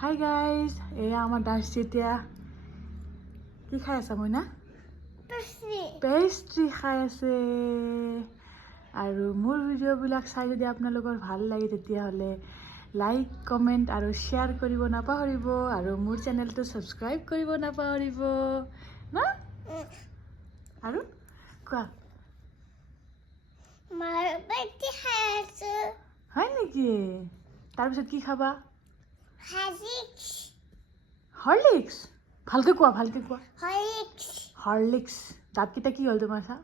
Hi guys, এয়া আমাৰ দাৰ্চি এতিয়া কি খাই আছা মইনা? পেষ্ট্ৰি খাই আছে। আৰু মোৰ ভিডিঅ'বিলাক চাই যদি আপোনালোকৰ ভাল লাগে তেতিয়াহ'লে লাইক কমেণ্ট আৰু শ্বেয়াৰ কৰিব নাপাহৰিব আৰু মোৰ চেনেলটো ছাবস্ক্ৰাইব কৰিব নাপাহৰিব ন। আৰু কোৱা হয় নেকি? তাৰপিছত কি খাবা? হৰলিক্স। ভালকে কোৱা, ভালকে কোৱা। হৰলিক্স। দাঁতকেইটা কি হ'ল তোমাৰ চা?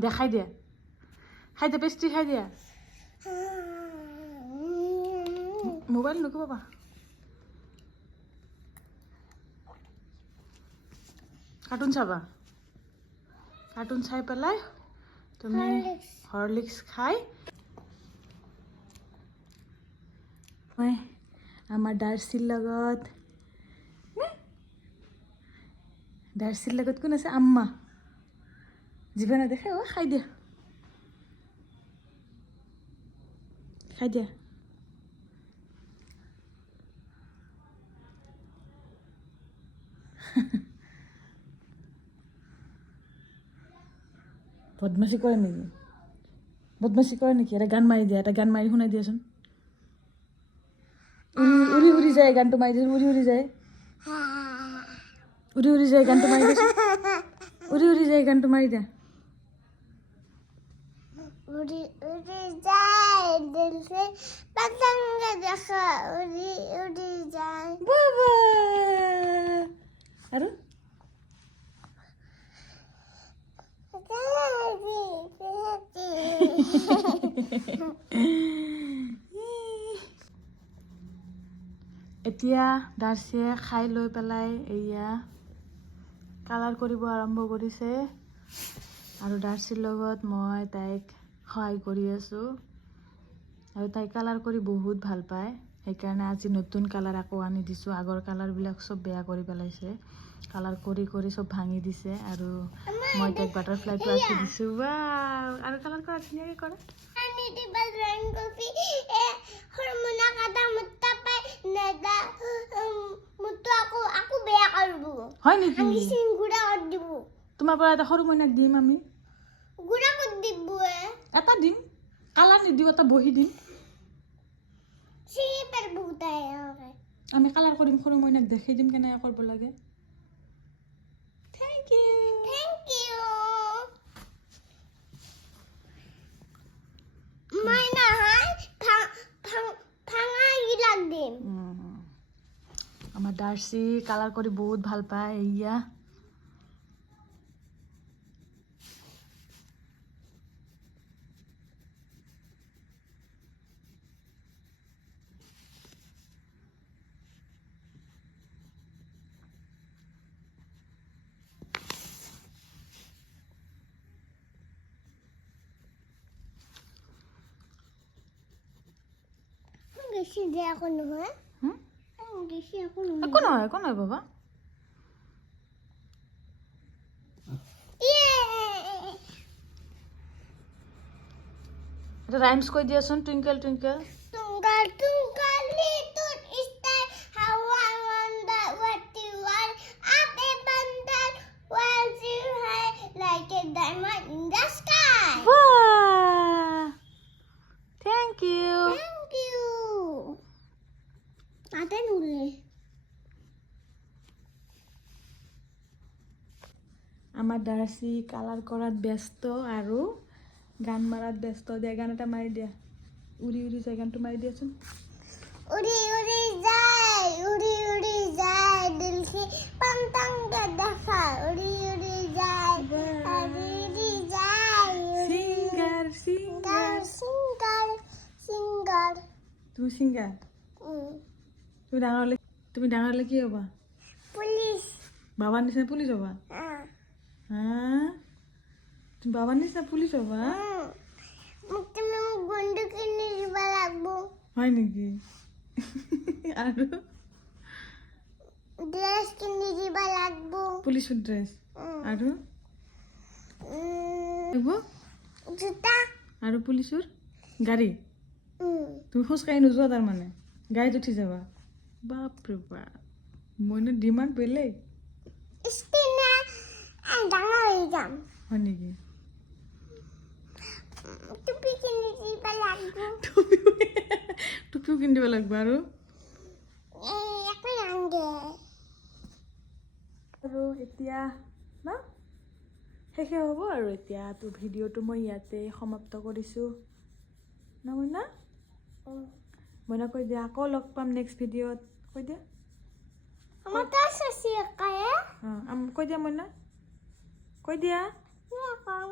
দিয়া খাই দিয়া, খাই দিয়া, পেষ্ট্ৰি খাই দিয়া। মোবাইল নুকুবা। কাৰ্টুন চাবা, কাৰ্টুন চাই পেলাই তুমি হৰলিক্স খাই মই আমাৰ দাৰ্চিৰ লগত কোন আছে? আম্মা। জিভা নেদেখে অ', খাই দিয়া, খাই দিয়া। বদমাচি কৰে নেকি? বদমাচি কৰে নেকি? এটা গান মাৰি দিয়া, এটা গান মাৰি শুনাই দিয়াচোন। উৰি উৰি যায় গানটো মাৰি দিয়াচোন। উৰি উৰি যায়, উৰি উৰি যায় গানটো মাৰি দিয়াচোন। উৰি উৰি যায় গানটো মাৰি দিয়া। उड़ी उड़ी जाए दिल से पतंग देखा उड़ी उड़ी जाए বাবা। আৰু এতিয়া দাৰ্চিয়ে খাই লৈ পেলাই এয়া কালাৰ কৰিব আৰম্ভ কৰিছে আৰু দাৰ্চিৰ লগত মই তাইক সহায় কৰি আছোঁ আৰু তাই কালাৰ কৰি বহুত ভাল পায়। সেইকাৰণে আজি নতুন কালাৰ আকৌ আনি দিছোঁ। আগৰ কালাৰবিলাক চব বেয়া কৰি পেলাইছে, কালাৰ কৰি কৰি চব ভাঙি দিছে আৰু মই তাইক বাটাৰফ্লাইটো আঁকি দিছোঁ। ৱাও, আৰু কালাৰ কৰা, ধুনীয়াকৈ কৰা। হয় নেকি? তোমাৰ পৰা এটা সৰু মইনাক দিম আমি। এটা দিম, কালাৰ নিদিওঁ, এটা বহি দিম। আমি কালাৰ কৰিম, সৰু মইনাক দেখাই দিম কেনেকৈ কৰিব লাগে। Thank you. আমাৰ দাৰ্চি কালাৰ কৰি বহুত ভাল পায়। এয়া একো নহয়, একো নহয় বাবা। এটা ৰাইমছ কৈ দিয়াচোন। Twinkle twinkle thank you. আমাৰ দাৰ্চি কালাৰ কৰাত ব্যস্ত আৰু গান মাৰাত ব্যস্ত। দিয়া, গান এটা মাৰি দিয়া। উৰি উৰি যায় গানটো মাৰি দিয়াচোন। उड़ी उड़ी जाए दिल से पतंग देखा उड़ी उड़ी जाए সিঙ্গার সিঙ্গার सिंगर তুমি সিঙ্গার। তুমি ডাঙৰ হলে কি হ'বা? पुलिस বাবার নিচিনা পুলিচ হ'বা? হ্যাঁ, তুমি বাবার নিচিনা পুলিচ হ'বা? তুমি বন্ধু কিনে দিব লাগব হয় নেকি? আৰু ড্ৰেস কিনে দিব লাগব পুলিচৰ ড্ৰেছ আৰু জুতা আৰু পুলিচৰ গাড়ী তুমি খোজকাঢ়ি নোযোৱা তাৰমানে গাড়ীত উঠি যাবা বাপৰে বাপ মইনো ডিমাণ্ড বেলেগ স্পিনা ডাঙৰ হৈ যাম হয় নেকি টুপি কিনি দিব লাগিব টুপিও কিনি দিব লাগিব আৰু একো নালাগে আৰু এতিয়া ন শেষে হ'ব আৰু এতিয়া তো ভিডিঅ'টো মই ইয়াতে সমাপ্ত কৰিছোঁ ন মইনা মইনা কৈ দিয়া আকৌ লগ পাম নেক্সট ভিডিঅ'ত কৈ দিয়া আমাৰ তাৰ চচি কায়ে কৈ দিয়া মইনা কৈ দিয়া নাপাওঁ